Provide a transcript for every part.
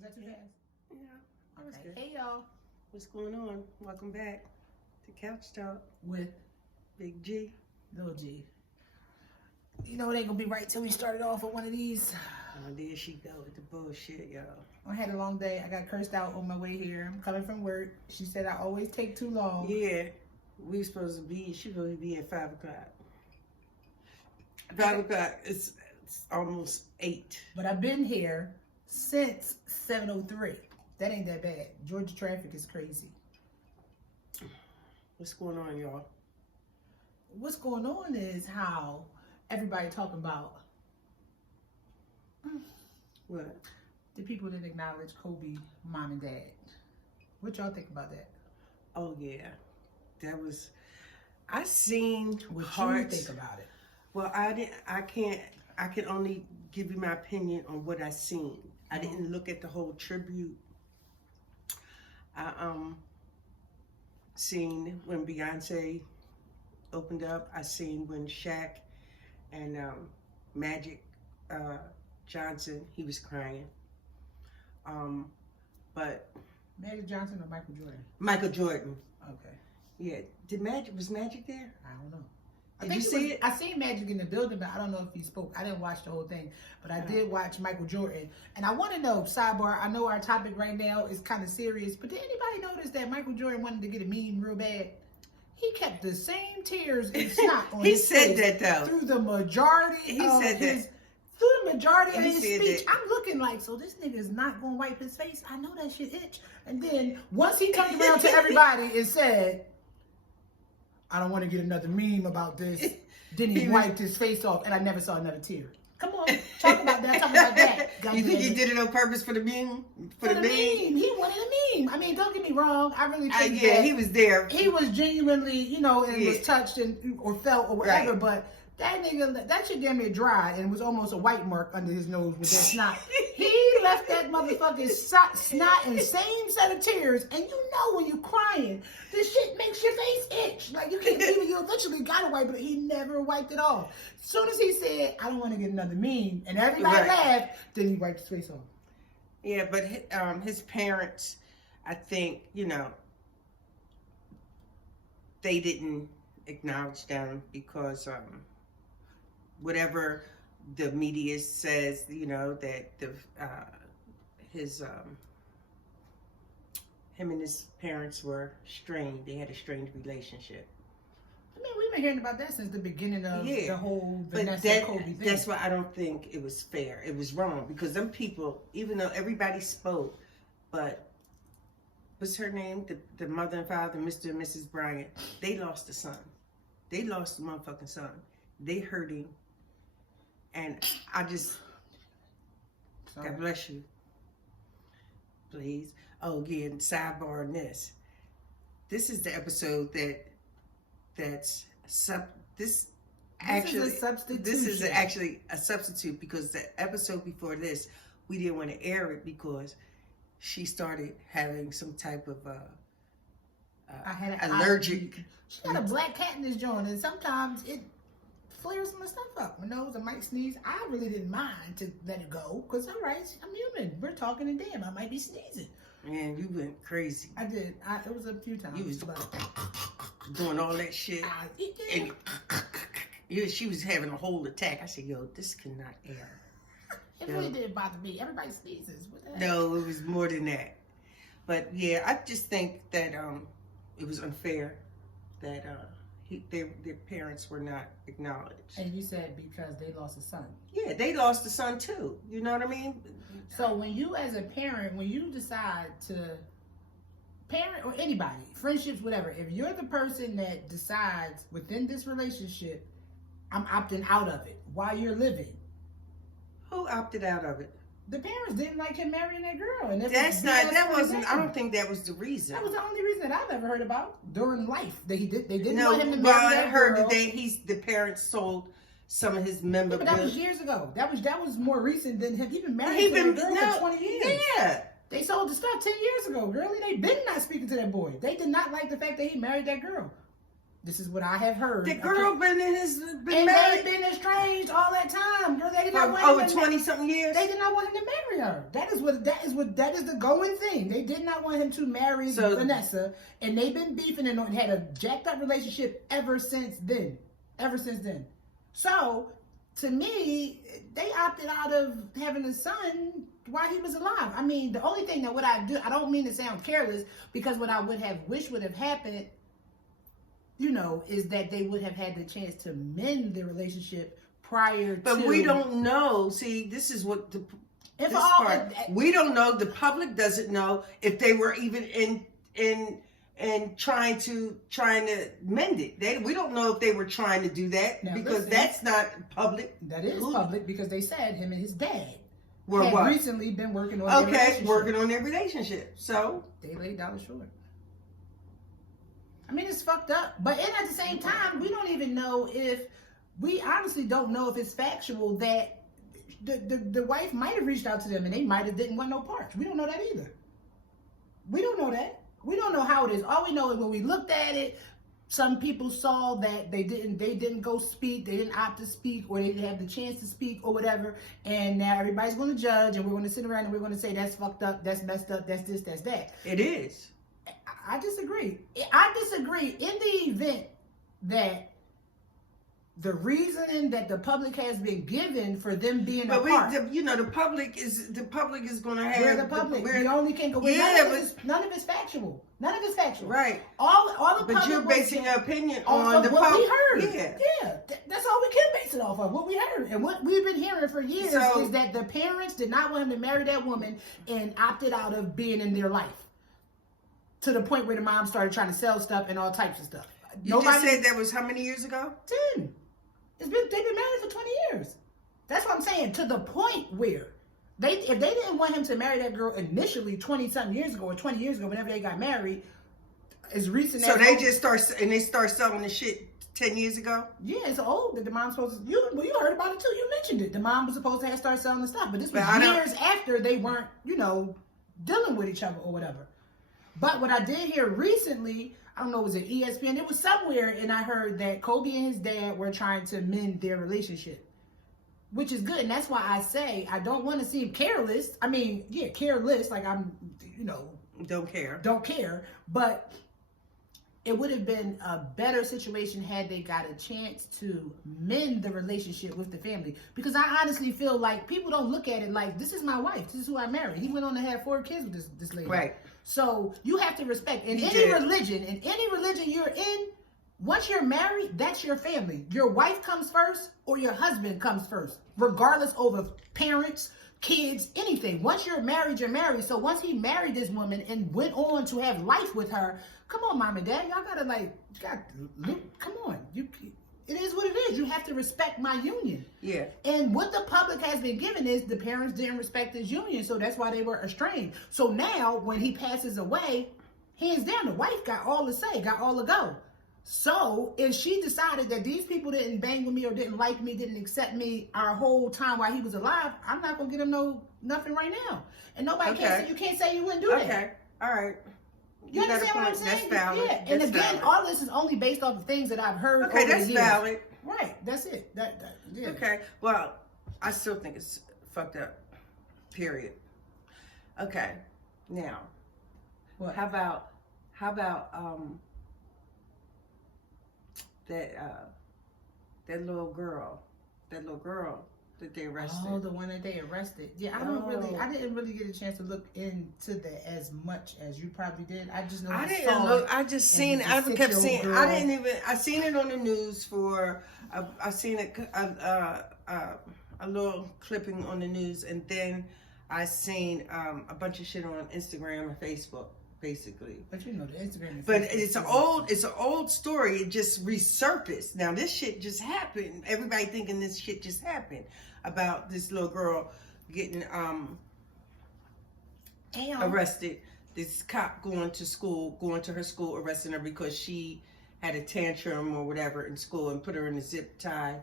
Was that too fast? Yeah. Okay. Hey y'all. What's going on? Welcome back to Couchtalk With Big G. Little G. You know it ain't gonna be right till we started off with one of these. Oh, there she go with the bullshit, y'all. I had a long day. I got cursed out on my way here. I'm coming from work. She said I always take too long. Yeah, she supposed to be at 5 o'clock. 5 o'clock, it's almost 8. But I've been here since 7:03. That ain't that bad. Georgia traffic is crazy. What's going on, y'all? What's going on is how everybody talking about What? the people that acknowledge Kobe mom and dad. What y'all think about that? Oh yeah, that was. I seen What parts. you think about it? Well, I can only give you my opinion on what I seen. I didn't look at the whole tribute. I seen when Beyonce opened up. I seen when Shaq and Magic Johnson, he was crying. But Magic Johnson or Michael Jordan? Michael Jordan. Okay. Yeah. Was Magic there? I don't know. Did you see it? I seen Magic in the building, but I don't know if he spoke. I didn't watch the whole thing, but I did watch Michael Jordan. And I want to know, sidebar, I know our topic right now is kind of serious, but did anybody notice that Michael Jordan wanted to get a meme real bad? He kept the same tears and snot on He his said face that though. through the majority of his speech. I'm looking like, so this nigga is not going to wipe his face. I know that shit itch. And then once he turned around to everybody and said, I don't want to get another meme about this. Then he wiped his face off, and I never saw another tear. Come on, talk about that. Talk about that. You think he did it on purpose for the meme? For the meme. He wanted a meme. I mean, don't get me wrong. I really think yeah, he was there. He was genuinely, and was touched or felt or whatever. Right. But that nigga, that shit damn near dried and was almost a white mark under his nose with that snot. He left that motherfucking snot in the same set of tears. And you know when you crying, this shit makes your face itch. Like you can't believe it. You eventually gotta wipe it. He never wiped it off. As soon as he said, I don't want to get another meme, and everybody laughed, then he wiped his face off. Yeah, but his parents, I think, they didn't acknowledge them because whatever the media says, that him and his parents were strained. They had a strained relationship. I mean, we've been hearing about that since the beginning of the whole Vanessa Kobe thing. That's why I don't think it was fair. It was wrong because them people, even though everybody spoke, but what's her name? The mother and father, Mr. and Mrs. Bryant, they lost a son. They lost a motherfucking son. They hurting. And I just, God bless you. Please. Oh, again, sidebar on this. This is the episode this is a substitute. This is actually a substitute because the episode before this, we didn't want to air it because she started having some type of allergic. She got a black cat in this joint, and sometimes it flares my stuff up. When those I might sneeze, I really didn't mind to let it go because all right, I'm human. We're talking, and damn, I might be sneezing. Man, you went crazy. I did. It was a few times. You was doing all that shit. And she was having a whole attack. I said, yo, this cannot air. It really didn't bother me. Everybody sneezes. What the heck? No, it was more than that. But yeah, I just think that it was unfair that their parents were not acknowledged. And you said because they lost a son. Yeah, they lost a son too. You know what I mean? So when you as a parent, when you decide to parent or anybody, friendships, whatever, if you're the person that decides within this relationship, I'm opting out of it while you're living. Who opted out of it? The parents didn't like him marrying that girl. And I don't think that was the reason. That was the only reason that I've ever heard about during life. They didn't want him to marry that girl. I heard that the parents sold some of his memorabilia. Yeah, but that was years ago. That was more recent than him. He's been married to a girl for 20 years. Yeah. They sold the stuff 10 years ago, girlie. They been not speaking to that boy. They did not like the fact that he married that girl. This is what I have heard. The girl been and married. they've been estranged all that time. Girl, they did not want over him 20-something years. They did not want him to marry her. That is the going thing. They did not want him to marry Vanessa, and they've been beefing and had a jacked up relationship ever since then. So, to me, they opted out of having a son while he was alive. I mean, the only thing that I don't mean to sound careless, because what I would have wished would have happened, is that they would have had the chance to mend the relationship prior to. But we don't know. See, this is what we don't know. The public doesn't know if they were even in trying to mend it. We don't know if they were trying to do that, because that's not public. That is public, because they said him and his dad had recently been working on their relationship. Working on their relationship. So they laid down short. I mean, it's fucked up. But at the same time, we honestly don't know if it's factual that the wife might have reached out to them and they might have didn't want no parts. We don't know that either. We don't know that. We don't know how it is. All we know is when we looked at it, some people saw that they didn't go speak, they didn't opt to speak, or they didn't have the chance to speak or whatever. And now everybody's going to judge, and we're going to sit around and we're going to say that's fucked up, that's messed up, that's this, that's that. It is. I disagree. I disagree in the event that the reasoning that the public has been given for them being apart. The public is going to have. We're the public. We only can go. None of it's factual. None of it's factual. Right. All the public. But you're basing your opinion on the what public. We heard. Yeah. That's all we can base it off of. What we heard and what we've been hearing for years is that the parents did not want him to marry that woman and opted out of being in their life. To the point where the mom started trying to sell stuff and all types of stuff. You just said that was how many years ago? 10. They've been married for 20 years. That's what I'm saying. To the point where if they didn't want him to marry that girl initially 20-something years ago or 20 years ago, whenever they got married, as recent as. So they just start selling the shit 10 years ago? Yeah, it's old that the mom's supposed to. You heard about it too. You mentioned it. The mom was supposed to have started selling the stuff, but this was years after they weren't, dealing with each other or whatever. But what I did hear recently, I don't know, was it ESPN? It was somewhere, and I heard that Kobe and his dad were trying to mend their relationship, which is good. And that's why I say I don't want to seem careless. I mean, careless, like I'm, Don't care. But it would have been a better situation had they got a chance to mend the relationship with the family. Because I honestly feel like people don't look at it like, this is my wife. This is who I married. He went on to have 4 kids with this lady. Right. So you have to respect. In any religion you're in, once you're married, that's your family. Your wife comes first or your husband comes first, regardless of parents, kids, anything. Once you're married, you're married. So once he married this woman and went on to have life with her, come on, mom and dad, y'all gotta come on. It is what it is. You have to respect my union. Yeah. And what the public has been given is the parents didn't respect his union, so that's why they were estranged. So now, when he passes away, hands down, the wife got all the say, got all the go. So if she decided that these people didn't bang with me or didn't like me, didn't accept me our whole time while he was alive, I'm not gonna get him nothing right now. And nobody you can't say you wouldn't do that. Okay. All right. You understand what I'm saying? That's valid. Yeah. And that's again, valid. all this is only based off of things that I've heard. Okay, that's valid. Right. That's it. Yeah. Okay. Well, I still think it's fucked up. Period. Okay. Now, what? How about that little girl that they arrested? Oh, the one that they arrested. Yeah, I didn't really get a chance to look into that as much as you probably did. I just know I didn't look. I just seen. I kept seeing. Girl. I didn't even. I seen it on the news for. I seen a little clipping on the news, and then I seen a bunch of shit on Instagram and Facebook. Basically, but the Instagram. But it's an old story. It just resurfaced. Now this shit just happened. Everybody thinking this shit just happened about this little girl getting arrested. This cop going to her school, arresting her because she had a tantrum or whatever in school and put her in a zip tie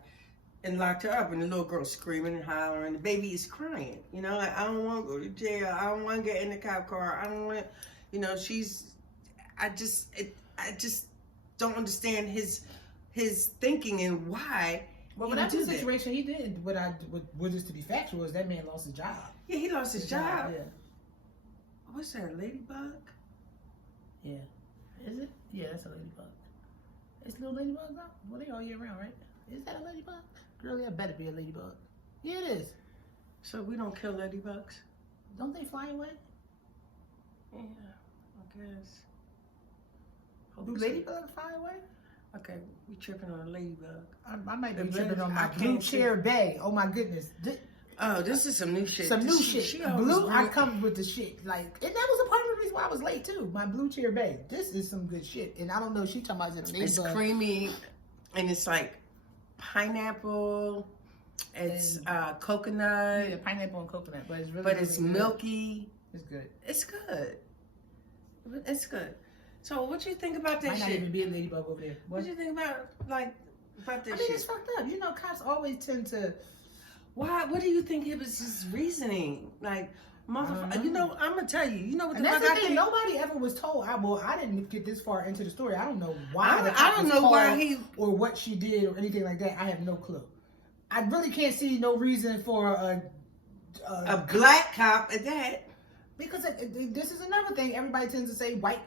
and locked her up. And the little girl screaming and hollering. The baby is crying. Like, I don't want to go to jail. I don't want to get in the cop car. I don't want. don't understand his thinking and why. Well, whatever the situation he did, what is to be factual is that man lost his job. Yeah, he lost his job. Yeah. What's that, a ladybug? Yeah. Is it? Yeah, that's a ladybug. It's little ladybugs out? Well, they all year round, right? Is that a ladybug? Girl, that better be a ladybug. Yeah, it is. So we don't kill ladybugs? Don't they fly away? Yeah, I guess. Do ladybugs fly away? Okay, we tripping on a ladybug. I might be tripping on my blue chair bay. Oh my goodness. This is some new shit. Some new shit. Blue, I come with the shit. Like, and that was a part of the reason why I was late too. My blue chair bay. This is some good shit. And I don't know, she talking about it. It's creamy, and it's like pineapple. It's coconut. Yeah, pineapple and coconut, but it's really. But it's really milky. It's good. It's good. It's good. So what you think about this Might shit? not even be a ladybug over there. What you think about this shit? It's fucked up. You know, cops always tend to. Why? What do you think it was his reasoning? Like, motherfucker. You know, I'm gonna tell you. You know what and the fuck fuck I think? Nobody ever was told. I didn't get this far into the story. I don't know why. I don't know why he or what she did or anything like that. I have no clue. I really can't see no reason for a black cop at that. Because this is another thing. Everybody tends to say white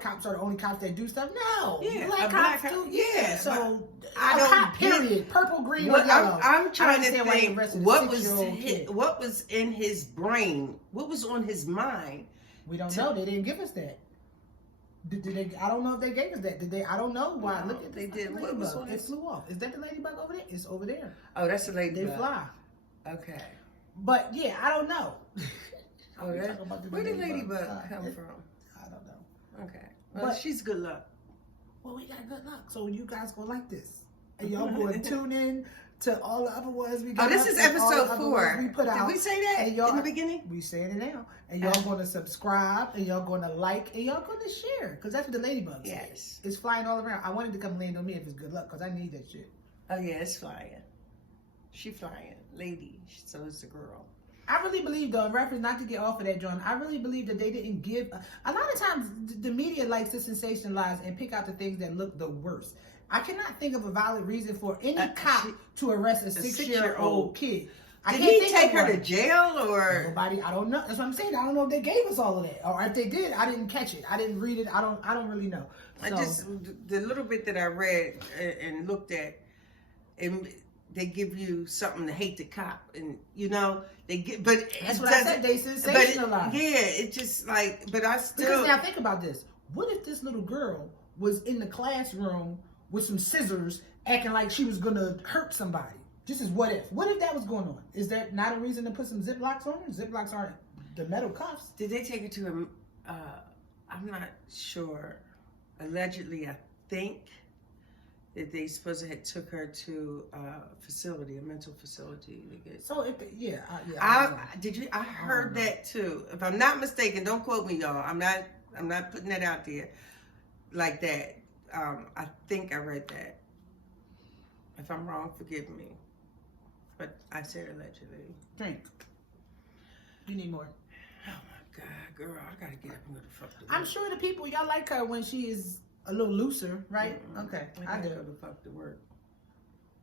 cops are the only cops that do stuff. No, yeah, black cops do. Yeah, so I don't. Cop, period. Purple, green, or yellow. I'm trying to think what was in his brain. What was on his mind? We don't know. They didn't give us that. Did they? I don't know if they gave us that. Did they? I don't know why. No, look at they did. What was on it flew off. Is that the ladybug over there? It's over there. Oh, that's the ladybug. They fly. Okay. But yeah, I don't know. Oh, where did ladybug come from? I don't know. Okay. Well, but she's good luck. Well, we got good luck. So you guys go like this. And y'all go and tune in to all the other ones we got. Oh, this is episode 4. We put out. Did we say that in the beginning? We saying it now. And y'all going to subscribe, and y'all going to like, and y'all going to share. Because that's what the ladybugs Yes. It's flying all around. I wanted to come land on me if it's good luck, because I need that shit. Oh, yeah, it's flying. She flying. Lady. So it's a girl. I really believe, though, in reference, not to get off of that, John, I really believe that they didn't give... A lot of times, the media likes to sensationalize and pick out the things that look the worst. I cannot think of a valid reason for any cop to arrest a 6-year-old kid. Did he take her to jail or... Nobody, I don't know. That's what I'm saying. I don't know if they gave us all of that. Or if they did, I didn't catch it. I didn't read it. I don't really know. So, the little bit that I read and looked at, and they give you something to hate the cop, and they get, but that's what I said. They sensationalize. It's just like, but I still. Because now think about this. What if this little girl was in the classroom with some scissors, acting like she was gonna hurt somebody? This is what if. What if that was going on? Is that not a reason to put some Ziplocs on her? Ziplocs aren't the metal cuffs. Did they take her to a? I'm not sure. Allegedly, I think that they supposed to have took her to a facility, a mental facility. So if I heard that too. If I'm not mistaken, don't quote me, y'all. I'm not putting that out there like that. I think I read that. If I'm wrong, forgive me. But I said allegedly. Drink. You need more. Oh my God, girl, I gotta get up and go to fuck the work. I'm sure the people, y'all like her when she is a little looser, right? Mm-hmm. Okay, I do. Go to fuck the work.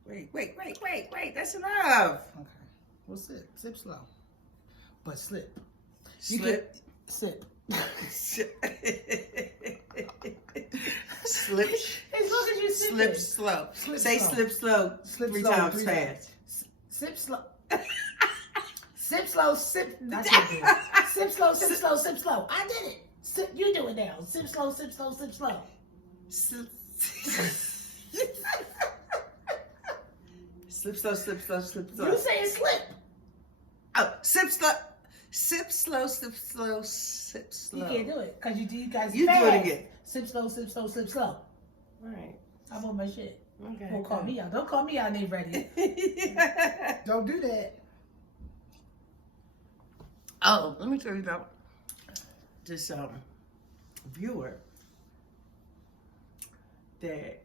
Wait. That's enough. Okay. Well, sip slow, but slip. Slip. Sip. Slip. As long as you sip slip slow. Say slip slow. Slip 3 slow, times 3 fast. Sip slow. Sip slow. Sip. Sip slow. Sip slow. Sip slow. I did it. Sip. You do it now. Sip slow. Sip slow. Sip slow. Slip slow. Slip slow. Slip slow. You saying slip? Oh, sip slow. Sip slow, sip slow, sip slow. You can't do it because you guys. You fast. do it again. Sip slow, sip slow, sip slow. Right. I'm on my shit. Okay. Don't call me out. Don't call me out. Ain't ready. Don't do that. Oh, let me tell you about this viewer that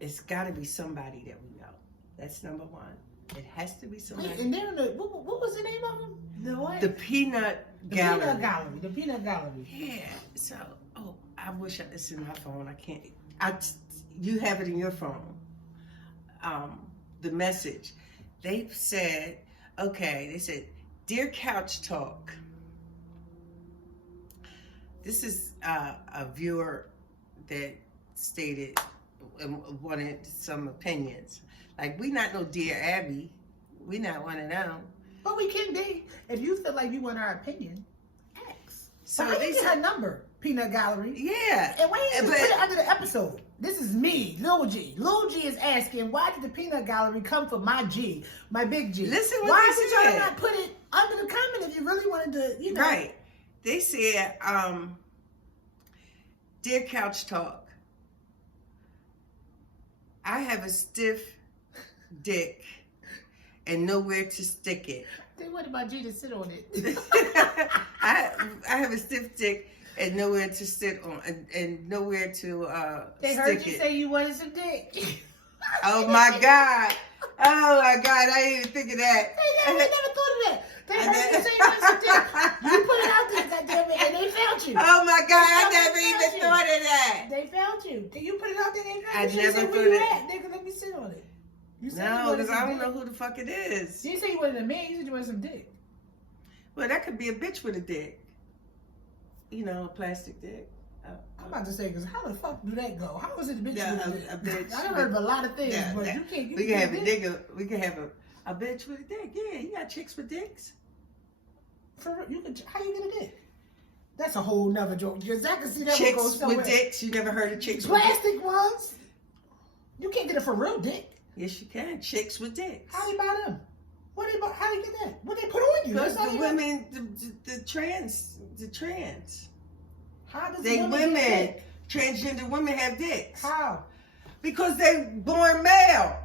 it's got to be somebody that we know. That's number one. It has to be somebody. Wait, and they're in what was the name of them? The what? The Peanut Gallery. The Peanut Gallery. Yeah. So, I I wish it's in my phone. I can't. You have it in your phone. The message. They said, okay, they said, Dear Couchtalk, this is a viewer that stated and wanted some opinions. Like, we not no Dear Abby. We not one of them. But we can be. If you feel like you want our opinion, ask. So but they get said her number, Peanut Gallery. Yeah. And why didn't you put it under the episode? This is me, Lil G. Lil G is asking, why did the Peanut Gallery come for my G, my big G? Listen what why they did said. y'all not put it under the comment if you really wanted to, you know? Right. They said, Dear Couchtalk, I have a stiff dick and nowhere to stick it. They wanted my G to sit on it. I have a stiff dick and nowhere to sit on, and nowhere to They stick heard you it. say you wanted some dick. Oh my God! Oh my God! I didn't even think of that. They never thought of that. They heard you say you wanted some dick. You put it out there, goddammit, and they found you. Oh my God! I They never found even you. thought of that. They found you. Did you put it out there? They found I you. never Said, thought where you it. at? Nigga, let me sit on it. You said you No, wanted because some I don't dick. know who the fuck it is. You didn't say you wanted a man. You said you wanted some dick. Well, that could be a bitch with a dick. You know, a plastic dick. I'm about to say, because how the fuck do that go? How is it a bitch Yeah, with a dick? a bitch I heard of a lot of things, Yeah, but that- you can't get we can have a dick. nigga. We can have a bitch with a dick. Yeah, you got chicks with dicks. For real, you can, how you get a dick? That's a whole nother joke. Because I can see that one go Chicks somewhere. with dicks. You never heard of chicks with dicks? Plastic ones. You can't get it for real dick. Yes, you can. Chicks with dicks. How they buy them? What they buy? How they get that? What they put on you? Because That's not the even- women, the trans. How does They the women, get dick? transgender women have dicks. How? Because they born male.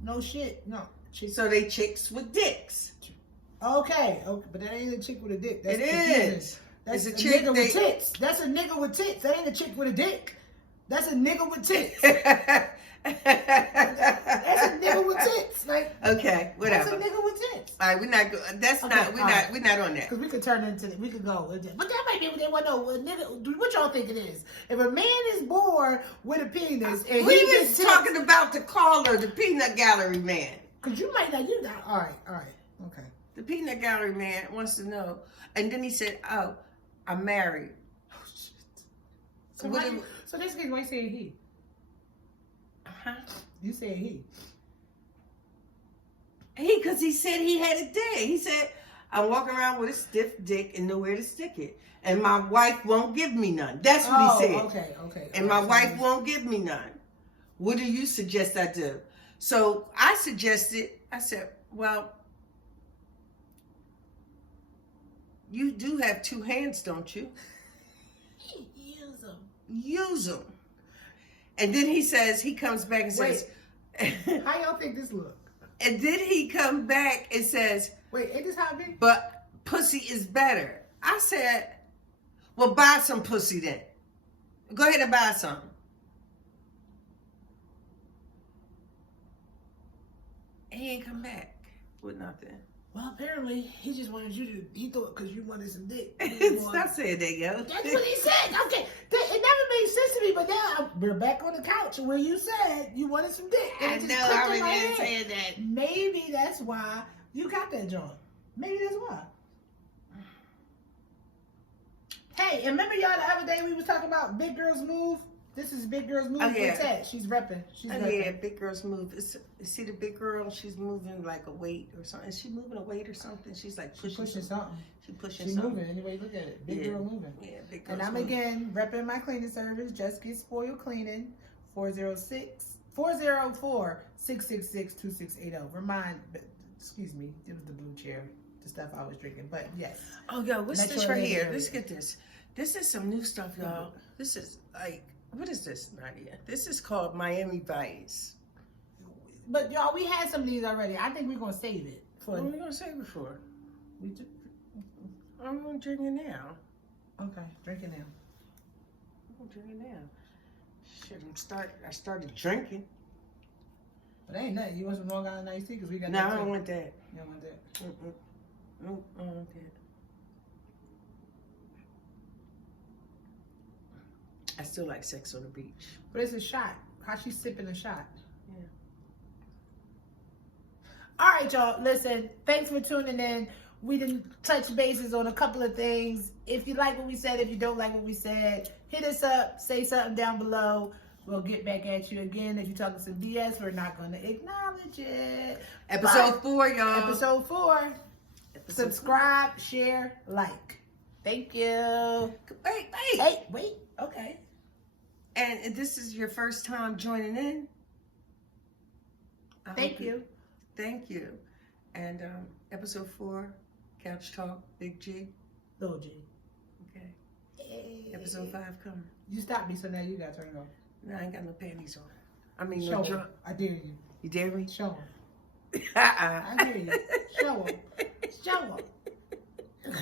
No shit. No. Chicks. So they chicks with dicks. Okay, but that ain't a chick with a dick. That's It confusing. is. That's It's a a chick nigga with that- tits. That's a nigga with tits. That ain't a chick with a dick. That's a nigga with tits. That's a nigga with tits. Like, Okay, that's whatever. a nigga with tits. All right, we're not. That's Okay, not. We're all not. right. We're not on that. Because we could turn into we could go with it. But that might be what they want to know. What nigga, what y'all think it is? If a man is born with a penis and We he was gets tits, talking about the caller, the peanut gallery man. because you might not. You not. All right, okay. The peanut gallery man wants to know, and then he said, "Oh, I'm married." Oh shit. So, What why do- you, so this nigga, why you saying he? Huh? You said he. Because he said he had a dick. He said, "I'm walking around with a stiff dick and nowhere to stick it, and my wife won't give me none." That's what he said. Okay. And my wife won't give me none. What do you suggest I do? So I suggested, I said, well, you do have two hands, don't you? Use them. Use them. And then he says, he comes back and says, How y'all think this look? and then he comes back and says, Wait, ain't this how it be? but pussy is better. I said, well, buy some pussy then. Go ahead and buy some. He ain't come back with nothing. Well, apparently he just wanted you to. He thought because you wanted some dick. Stop saying that, yo. That's what he said. Okay, it never made sense to me, but now we're back on the couch where you said you wanted some dick. And I it just know, clicked I in my was head. just saying that. Maybe that's why you got that joint. Maybe that's why. Hey, and remember y'all the other day we was talking about Big Girls Move? This is Big Girls Move Oh, yeah. with Ted. She's repping. She's Oh, repping. yeah, big girls move. See the big girl? She's moving like a weight or something. Is she moving a weight or something? She's like She's pushing, pushing something. She's pushing She's something. moving. Anyway, look at it. Big Yeah. girl moving. Yeah, big girls And I'm move. again repping my cleaning service. Just Get Spoiled Cleaning. 406-666-260. Excuse me, it was the blue chair, the stuff I was drinking. But yes. Oh, yo, what's Metro this right Atlanta here? area. Let's get this. This is some new stuff, y'all. This is like, what is this, Nadia? This is called Miami Vice. But y'all, we had some of these already. I think we're gonna save it for. What are we gonna say before? We do, I'm gonna drink it now. okay, drink it now. I'm gonna drink it now. Shit, I started drinking. But ain't nothing. You want some Long Island iced tea? Because we got No, that I too. don't want that. You don't want that. Nope, I don't want that. I still like Sex on the Beach. But it's a shot. How she sipping a shot? Yeah. All right, y'all. Listen, thanks for tuning in. We didn't touch bases on a couple of things. If you like what we said, if you don't like what we said, hit us up. Say something down below. We'll get back at you again. If you're talking some BS, we're not going to acknowledge it. Episode 4, y'all. Episode 4. Subscribe, share, like. Thank you. Wait. Okay. And if this is your first time joining in, Thank you. Thank you. And episode 4, Couch Talk, Big G. Little G. Okay. Hey. Episode 5 coming. You stopped me, so now you got to turn it off. No, I ain't got no panties on. I mean, Show no 'em. drunk. I dare you. You dare me? Show them. I dare you. Show them. Show them.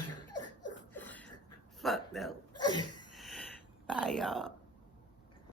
Fuck no. Bye, y'all.